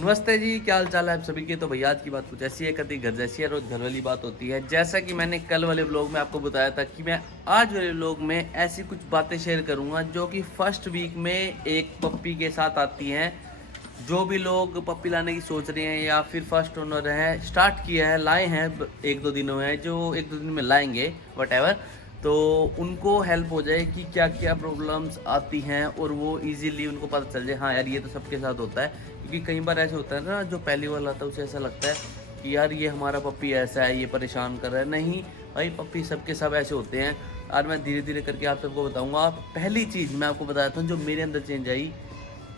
नमस्ते जी, क्या हाल चाल है आप सभी के। तो भैया आज की बात कुछ ऐसी है, कभी घर जैसी है, रोज घर वाली बात होती है। जैसा कि मैंने कल वाले व्लॉग में आपको बताया था कि मैं आज वाले व्लॉग में ऐसी कुछ बातें शेयर करूंगा जो कि फर्स्ट वीक में एक पप्पी के साथ आती हैं। जो भी लोग पप्पी लाने की सोच रहे हैं या फिर फर्स्ट ओनर हैं, स्टार्ट किया है, लाए हैं, एक दो दिनों में, जो एक दो दिन में लाएंगे वट तो उनको हेल्प हो जाए कि क्या क्या प्रॉब्लम्स आती हैं और वो इजीली उनको पता चल जाए। हाँ यार, ये तो सबके साथ होता है, क्योंकि कई बार ऐसे होता है ना, जो पहली बार आता है उसे ऐसा लगता है कि यार ये हमारा पप्पी ऐसा है, ये परेशान कर रहा है। नहीं भाई, पप्पी सबके सब ऐसे होते हैं। आज मैं धीरे धीरे करके आप सबको बताऊँगा। पहली चीज़ मैं आपको बताया था जो मेरे अंदर चेंज आई,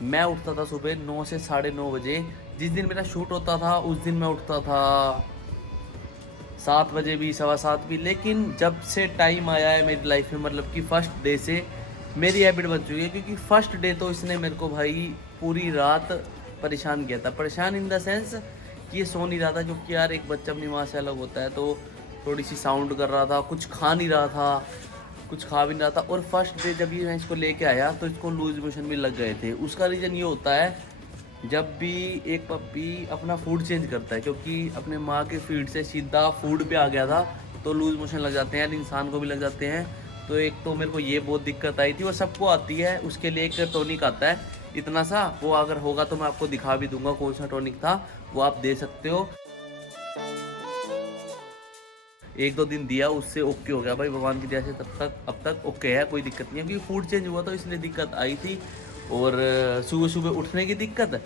मैं उठता था सुबह 9 से 9:30 बजे। जिस दिन मेरा शूट होता था उस दिन मैं उठता था 7 बजे भी, 7:15 भी। लेकिन जब से टाइम आया है मेरी लाइफ में, मतलब कि फ़र्स्ट डे से मेरी हैबिट बन चुकी है। क्योंकि फ़र्स्ट डे तो इसने मेरे को भाई पूरी रात परेशान किया था। परेशान इन द सेंस कि ये सो नहीं रहा था, क्योंकि यार एक बच्चा अपनी माँ से अलग होता है, तो थोड़ी सी साउंड कर रहा था, कुछ खा नहीं रहा था, कुछ खा भी नहीं रहा था। और फर्स्ट डे जब ये मैं इसको लेके आया तो इसको लूज मोशन भी लग गए थे। उसका रीज़न ये होता है, जब भी एक पप्पी अपना फूड चेंज करता है, क्योंकि अपने माँ के फीड से सीधा फूड पे आ गया था, तो लूज मोशन लग जाते हैं, इंसान को भी लग जाते हैं। तो एक तो मेरे को ये बहुत दिक्कत आई थी, और सबको आती है। उसके लिए एक टॉनिक आता है इतना सा, वो अगर होगा तो मैं आपको दिखा भी दूंगा कौन सा टॉनिक था, वो आप दे सकते हो। एक दो दिन दिया, उससे ओके हो गया भाई, भगवान की दया से तब तक अब तक ओके है, कोई दिक्कत नहीं है। क्योंकि फूड चेंज हुआ तो इसलिए दिक्कत आई थी, और सुबह सुबह उठने की दिक्कत।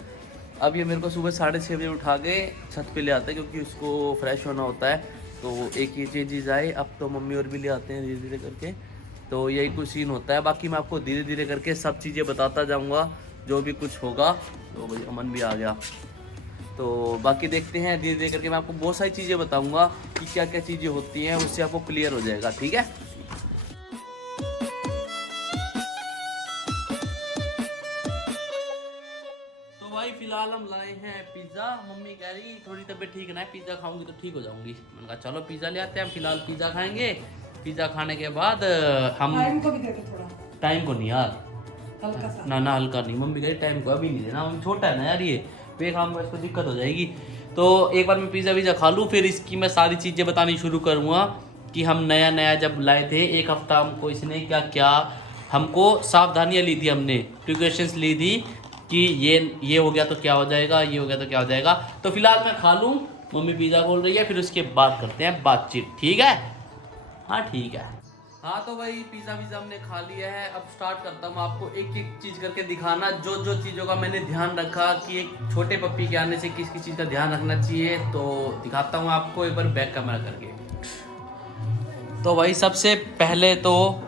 अब ये मेरे को सुबह 6:30 बजे उठा के छत पे ले आता है, क्योंकि उसको फ्रेश होना होता है। तो एक ये चीज़ आए, अब तो मम्मी और भी ले आते हैं धीरे धीरे करके। तो यही कुछ सीन होता है। बाकी मैं आपको धीरे धीरे करके सब चीज़ें बताता जाऊँगा, जो भी कुछ होगा। तो भाई अमन भी आ गया, तो बाकी देखते हैं धीरे धीरे करके। मैं आपको बहुत सारी चीज़ें बताऊंगा कि क्या क्या चीज़ें होती हैं, उससे आपको क्लियर हो जाएगा। ठीक है। तो भाई फिलहाल हम लाए हैं पिज़्ज़ा। मम्मी कह रही थोड़ी तबीयत ठीक ना है, पिज़्ज़ा खाऊंगी तो ठीक हो जाऊंगी। मैंने कहा चलो पिज़्ज़ा ले आते हैं। फिलहाल पिज़्ज़ा खाएंगे। पिज़्ज़ा खाने के बाद हम टाइम को भी दे दो थोड़ा, टाइम को नहीं यार, हल्का सा। ना हल्का नहीं। मम्मी कह रही टाइम को अभी नहीं देना, मम्मी छोटा है ना यार, ये वे काम में इसको दिक्कत हो जाएगी। तो एक बार मैं पिज़्ज़ा विज़्ज़ा खा लूँ, फिर इसकी मैं सारी चीज़ें बतानी शुरू करूँगा कि हम नया नया जब लाए थे, एक हफ्ता हमको इसने क्या क्या, हमको सावधानियाँ ली थी, हमने प्रिकॉशंस ली थी कि ये हो गया तो क्या हो जाएगा, ये हो गया तो क्या हो जाएगा। तो फिलहाल मैं खा लूँ, मम्मी पिज़्ज़ा बोल रही है, फिर उसके बाद करते हैं बातचीत। ठीक है, हाँ ठीक है। हाँ तो भाई पिज़्ज़ा विज़्ज़ा हमने खा लिया है। अब स्टार्ट करता हूँ आपको एक एक चीज़ करके दिखाना, जो जो चीज़ों का मैंने ध्यान रखा कि एक छोटे पप्पी के आने से किस किस चीज़ का ध्यान रखना चाहिए। तो दिखाता हूँ आपको एक बार बैक कैमरा करके। तो भाई सबसे पहले तो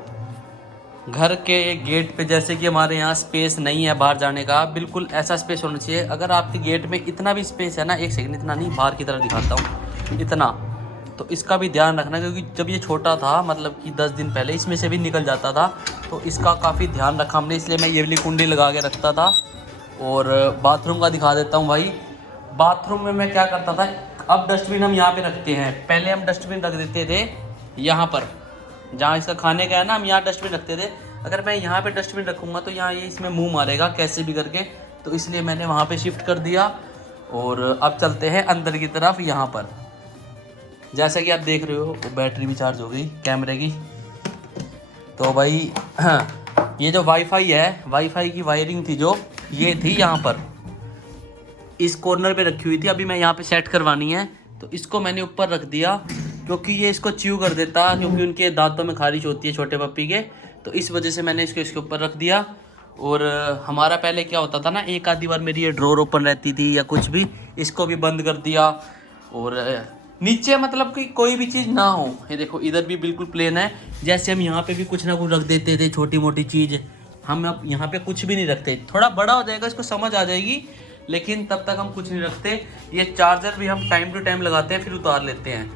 घर के गेट पे, जैसे कि हमारे यहाँ स्पेस नहीं है बाहर जाने का, बिल्कुल ऐसा स्पेस होना चाहिए। अगर आपके गेट में इतना भी स्पेस है ना, एक सेकंड, इतना नहीं, बाहर की तरफ दिखाता हूँ, इतना, तो इसका भी ध्यान रखना। क्योंकि जब ये छोटा था, मतलब कि 10 दिन पहले, इसमें से भी निकल जाता था, तो इसका काफ़ी ध्यान रखा हमने। इसलिए मैं ये वाली कुंडी लगा के रखता था। और बाथरूम का दिखा देता हूँ भाई। बाथरूम में मैं क्या करता था, अब डस्टबिन हम यहाँ पे रखते हैं, पहले हम डस्टबिन रख देते थे यहाँ पर, जहाँ इसका खाने का है ना, हम यहाँ डस्टबिन रखते थे। अगर मैं यहाँ पे डस्टबिन रखूँगा तो यहाँ ये इसमें मुँह मारेगा कैसे भी करके, तो इसलिए मैंने वहाँ पे शिफ्ट कर दिया। और अब चलते हैं अंदर की तरफ। यहाँ पर जैसा कि आप देख रहे हो, वो बैटरी भी चार्ज हो गई कैमरे की। तो भाई हाँ, ये जो वाईफाई है, वाईफाई की वायरिंग थी जो, ये थी यहाँ पर इस कॉर्नर पे रखी हुई थी। अभी मैं यहाँ पे सेट करवानी है, तो इसको मैंने ऊपर रख दिया, क्योंकि ये इसको च्यू कर देता, क्योंकि उनके दांतों में खारिश होती है छोटे पप्पी के। तो इस वजह से मैंने इसको इसके ऊपर रख दिया। और हमारा पहले क्या होता था ना, एक आधी बार मेरी ये ड्रॉर ओपन रहती थी या कुछ भी, इसको भी बंद कर दिया। और नीचे मतलब कि कोई भी चीज़ ना हो। ये देखो इधर भी बिल्कुल प्लेन है। जैसे हम यहाँ पे भी कुछ ना कुछ रख देते थे, छोटी मोटी चीज़, हम अब यहाँ पे कुछ भी नहीं रखते। थोड़ा बड़ा हो जाएगा, इसको समझ आ जाएगी, लेकिन तब तक हम कुछ नहीं रखते। ये चार्जर भी हम टाइम टू टाइम लगाते हैं, फिर उतार लेते हैं।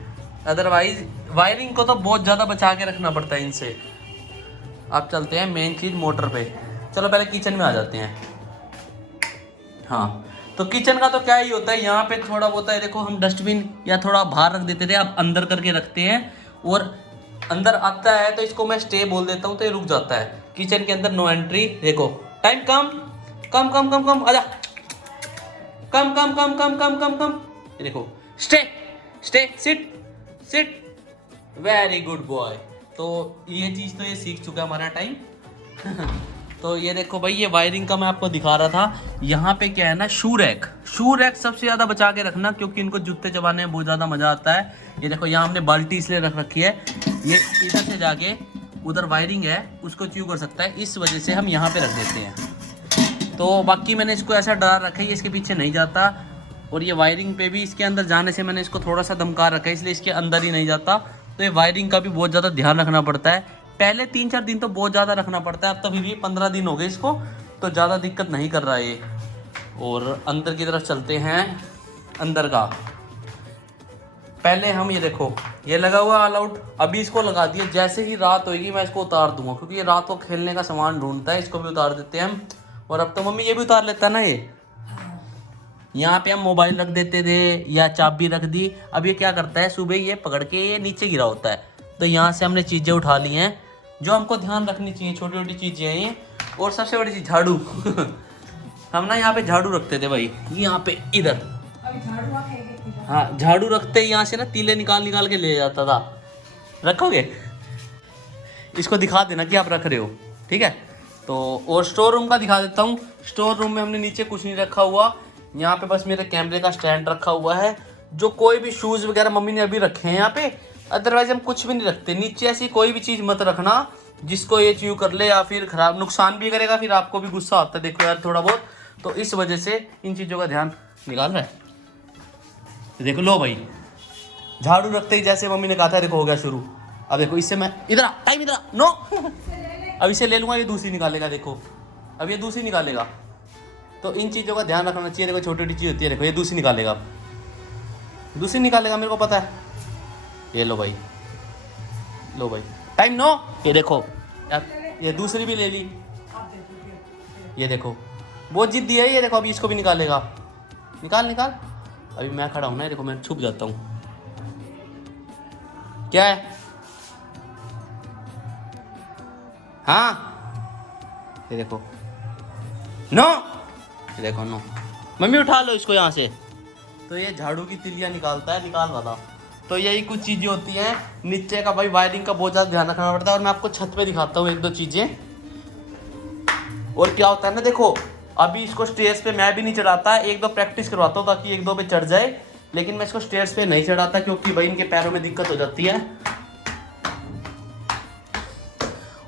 अदरवाइज वायरिंग को तो बहुत ज़्यादा बचा के रखना पड़ता है इनसे। अब चलते हैं मेन चीज़ मोटर पे। चलो पहले किचन में आ जाते हैं। हाँ, तो किचन का तो क्या ही होता है, यहाँ पे थोड़ा बहुत है, देखो हम डस्टबिन या थोड़ा बाहर रख देते थे, अब अंदर करके रखते हैं। और अंदर आता है तो इसको मैं स्टे बोल देता हूँ, तो ये रुक जाता है। किचन के अंदर नो एंट्री। देखो टाइम कम कम कम कम कम, आजा कम कम कम कम कम कम कम, ये देखो, stay stay, sit sit, very good boy. तो ये चीज़ तो ये सीख चुका है हमारा टाइम। तो ये देखो भाई, ये वायरिंग का मैं आपको दिखा रहा था। यहाँ पे क्या है ना, शू रैक सबसे ज़्यादा बचा के रखना, क्योंकि इनको जूते चबाने में बहुत ज़्यादा मज़ा आता है। ये देखो, यहाँ हमने बाल्टी इसलिए रख रखी है, ये इधर से जाके उधर वायरिंग है उसको च्यू कर सकता है, इस वजह से हम यहाँ पे रख देते हैं। तो बाकी मैंने इसको ऐसा डरा रखा है, ये इसके पीछे नहीं जाता। और ये वायरिंग पे भी इसके अंदर जाने से मैंने इसको थोड़ा सा धमका रखा है, इसलिए इसके अंदर ही नहीं जाता। तो ये वायरिंग का भी बहुत ज़्यादा ध्यान रखना पड़ता है। पहले 3-4 दिन तो बहुत ज़्यादा रखना पड़ता है, अब तो फिर भी 15 दिन हो गए इसको, तो ज़्यादा दिक्कत नहीं कर रहा है ये। और अंदर की तरफ चलते हैं। अंदर का पहले हम ये देखो, ये लगा हुआ ऑल आउट, अभी इसको लगा दिया। जैसे ही रात होगी मैं इसको उतार दूंगा, क्योंकि ये रात को खेलने का सामान ढूंढता है। इसको भी उतार देते हैं हम। और अब तो मम्मी ये भी उतार लेता है ना, ये यहाँ पे हम मोबाइल रख देते थे या चाबी रख दी। अब ये क्या करता है, सुबह ये पकड़ के ये नीचे गिरा होता है, तो यहाँ से हमने चीज़ें उठा ली हैं जो हमको ध्यान रखनी चाहिए, छोटी छोटी चीज़ें हैं ये। और सबसे बड़ी चीज़ झाड़ू। हम ना यहाँ पे झाड़ू रखते थे भाई, यहाँ पे इधर, अभी झाड़ू आके हाँ झाड़ू रखते ही यहाँ से ना तीले निकाल निकाल के ले जाता था। रखोगे, इसको दिखा देना कि आप रख रहे हो, ठीक है। तो और स्टोर रूम का दिखा देता हूँ। स्टोर रूम में हमने नीचे कुछ नहीं रखा हुआ, यहाँ पे बस मेरे कैमरे का स्टैंड रखा हुआ है। जो कोई भी शूज़ वगैरह मम्मी ने अभी रखे हैं यहाँ पे, अदरवाइज हम कुछ भी नहीं रखते। नीचे ऐसी कोई भी चीज़ मत रखना जिसको ये च्यू कर ले या फिर खराब नुकसान भी करेगा, फिर आपको भी गुस्सा आता है, देखो यार थोड़ा बहुत। तो इस वजह से इन चीज़ों का ध्यान निकाल रहा है। देखो लो भाई, झाड़ू रखते ही जैसे मम्मी ने कहा था, देखो हो गया शुरू। अब देखो इससे मैं इधर टाइम इधर नो, अब इसे ले लूँगा, ये दूसरी निकालेगा। देखो अब ये दूसरी निकालेगा, तो इन चीज़ों का ध्यान रखना चाहिए। देखो छोटी छोटी चीज़ होती है, देखो ये दूसरी निकालेगा, दूसरी निकालेगा, मेरे को पता है। ये लो भाई, लो भाई टाइम नो। ये देखो यार, ये दूसरी भी ले ली, ये देखो बहुत जिद्दी है ये। देखो अभी इसको भी निकालेगा, निकाल निकाल। अभी मैं खड़ा हूँ ना, देखो मैं छुप जाता हूँ। क्या है, हाँ ये देखो नो, ये देखो नो। मम्मी उठा लो इसको यहाँ से। तो ये झाड़ू की तिलियाँ निकालता है, निकाल वाला। तो यही कुछ चीज़ें होती हैं नीचे का भाई, वायरिंग का बहुत ज़्यादा ध्यान रखना पड़ता है। और मैं आपको छत पे दिखाता हूँ 1-2 चीज़ें। और क्या होता है ना, देखो अभी इसको स्टेयर्स पे मैं भी नहीं चढ़ाता, 1-2 प्रैक्टिस करवाता हूँ ताकि 1-2 पे चढ़ जाए, लेकिन मैं इसको स्टेयर्स पे नहीं चढ़ाता क्योंकि भाई इनके पैरों में दिक्कत हो जाती है।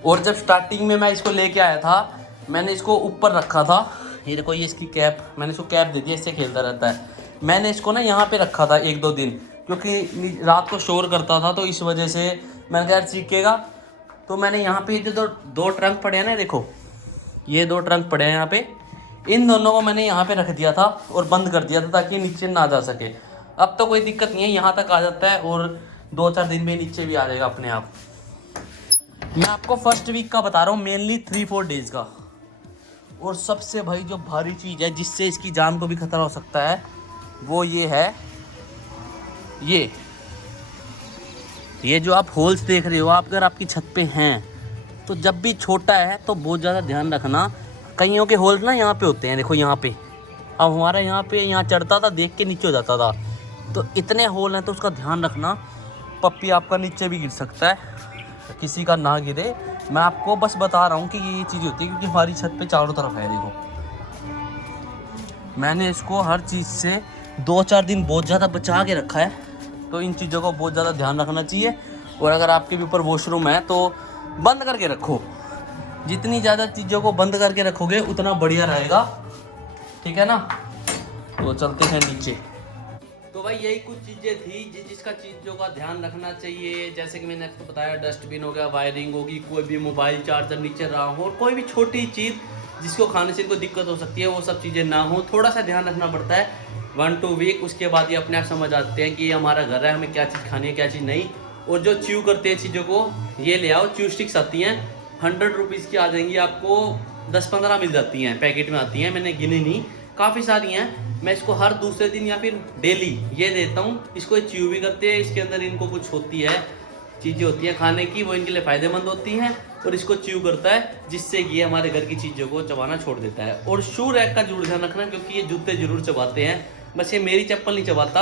और जब स्टार्टिंग में मैं इसको लेके आया था, मैंने इसको ऊपर रखा था। ये देखो, ये इसकी कैप, मैंने इसको कैप दे दिया, इससे खेलता रहता है। मैंने इसको ना यहाँ पे रखा था 1-2 दिन, क्योंकि रात को शोर करता था, तो इस वजह से मैंने कहा यार चीखेगा। तो मैंने यहाँ पे जो 2 ट्रंक पड़े हैं ना, देखो ये 2 ट्रंक पड़े हैं यहाँ पे, इन दोनों को मैंने यहाँ पे रख दिया था और बंद कर दिया था ताकि नीचे ना जा सके। अब तो कोई दिक्कत नहीं है, यहाँ तक आ जाता है और 2-4 दिन में नीचे भी आ जाएगा अपने आप। मैं आपको फर्स्ट वीक का बता रहा हूँ, मेनली 3-4 डेज़ का। और सबसे भाई जो भारी चीज़ है जिससे इसकी जान को भी खतरा हो सकता है, वो ये है, ये जो आप होल्स देख रहे हो, आप अगर आपकी छत पे हैं तो जब भी छोटा है तो बहुत ज़्यादा ध्यान रखना। कईयों के होल्स ना यहाँ पे होते हैं, देखो यहाँ पे। अब हमारा यहाँ पे यहाँ चढ़ता था, देख के नीचे हो जाता था। तो इतने होल हैं तो उसका ध्यान रखना, पप्पी आपका नीचे भी गिर सकता है, किसी का ना गिरे। मैं आपको बस बता रहा हूँ कि ये चीज़ होती है, क्योंकि हमारी छत पे चारों तरफ है। देखो मैंने इसको हर चीज़ से 2-4 दिन बहुत ज़्यादा बचा के रखा है। तो इन चीज़ों को बहुत ज़्यादा ध्यान रखना चाहिए। और अगर आपके भी ऊपर वॉशरूम है तो बंद करके रखो, जितनी ज़्यादा चीज़ों को बंद करके रखोगे उतना बढ़िया रहेगा, ठीक है ना। तो चलते हैं नीचे। तो भाई यही कुछ चीज़ें थी जिसका चीज़ों का ध्यान रखना चाहिए। जैसे कि मैंने आपको बताया, डस्टबिन हो गया, वायरिंग होगी, कोई भी मोबाइल चार्जर नीचे रहा हो, और कोई भी छोटी चीज़ जिसको खाने से कोई दिक्कत हो सकती है, वो सब चीज़ें ना हो। थोड़ा सा ध्यान रखना पड़ता है 1-2 वीक, उसके बाद ये अपने आप समझ आते हैं कि ये हमारा घर है, हमें क्या चीज़ खानी है क्या चीज़ नहीं। और जो च्यू करते हैं चीज़ों को, ये ले आओ, च्यू स्टिक्स आती हैं 100 रुपीज़ की आ जाएंगी आपको, 10-15 मिल जाती हैं, पैकेट में आती हैं, मैंने गिनी नहीं, काफ़ी सारी हैं। मैं इसको हर दूसरे दिन या फिर डेली ये देता हूँ। इसको च्यू भी करते हैं, इसके अंदर इनको कुछ होती है चीज़ें होती हैं खाने की, वो इनके लिए फ़ायदेमंद होती हैं और इसको च्यू करता है, जिससे कि ये हमारे घर की चीज़ों को चबाना छोड़ देता है। और शू रैक का जरूर ध्यान रखना, क्योंकि ये जूते जरूर चबाते हैं, बस ये मेरी चप्पल नहीं चबाता,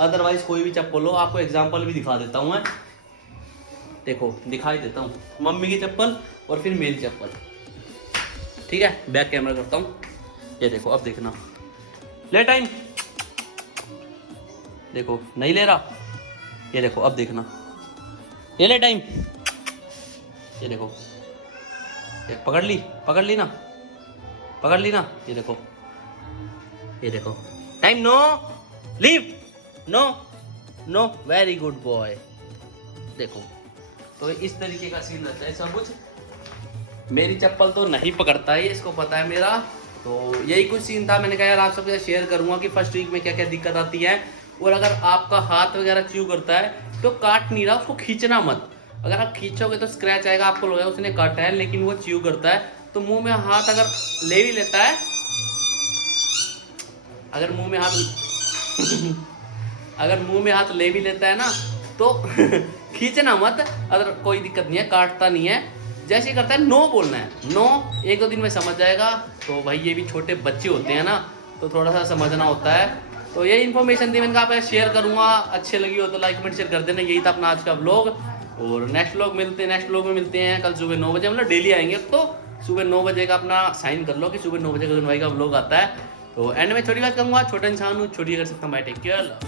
अदरवाइज कोई भी चप्पल हो। आपको एग्जाम्पल भी दिखा देता हूँ मैं, देखो दिखाई देता हूँ, मम्मी की चप्पल और फिर मेरी चप्पल, ठीक है। बैक कैमरा करता हूँ, ये देखो अब देखना, ले टाइम, देखो नहीं ले रहा, ये देखो अब देखना, ये ले टाइम, ये देखो, ये पकड़ ली ना, पकड़ ली ना, ये देखो time, no leave, no very good boy. देखो तो इस तरीके का सीन रहता है सब कुछ। मेरी चप्पल तो नहीं पकड़ता है, इसको पता है मेरा। तो यही कुछ सीन था, मैंने कहा यार आप सबके साथ शेयर करूंगा कि फर्स्ट वीक में क्या क्या दिक्कत आती है। और अगर आपका हाथ वगैरह च्यू करता है तो काट नहीं रहा, उसको खींचना मत, अगर आप खींचोगे तो स्क्रैच आएगा, आपको लगेगा उसने काटा है, लेकिन वो च्यू करता है। तो मुंह में हाथ अगर ले भी लेता है, अगर मुंह में हाथ ले भी लेता है ना, तो खींचना मत, अगर कोई दिक्कत नहीं है, काटता नहीं है। जैसे ही करता है नो बोलना है, नो, 1-2 दिन में समझ जाएगा। तो भाई ये भी छोटे बच्चे होते हैं ना, तो थोड़ा सा समझना होता है। तो ये इन्फॉर्मेशन थी, मैंने कहा आप शेयर करूंगा, अच्छे लगी हो तो लाइक कमेंट शेयर कर देना। यही था अपना आज का व्लॉग, और नेक्स्ट व्लॉग में मिलते हैं कल सुबह 9 बजे, मतलब डेली आएंगे। तो सुबह 9 बजे का अपना साइन कर लो कि सुबह 9 बजे गगन भाई का व्लॉग आता है। तो एंड में छोटी बात कहूँगा, छोटा इंसान हूँ, छोटी कर सकता हूँ, बाय, टेक केयर।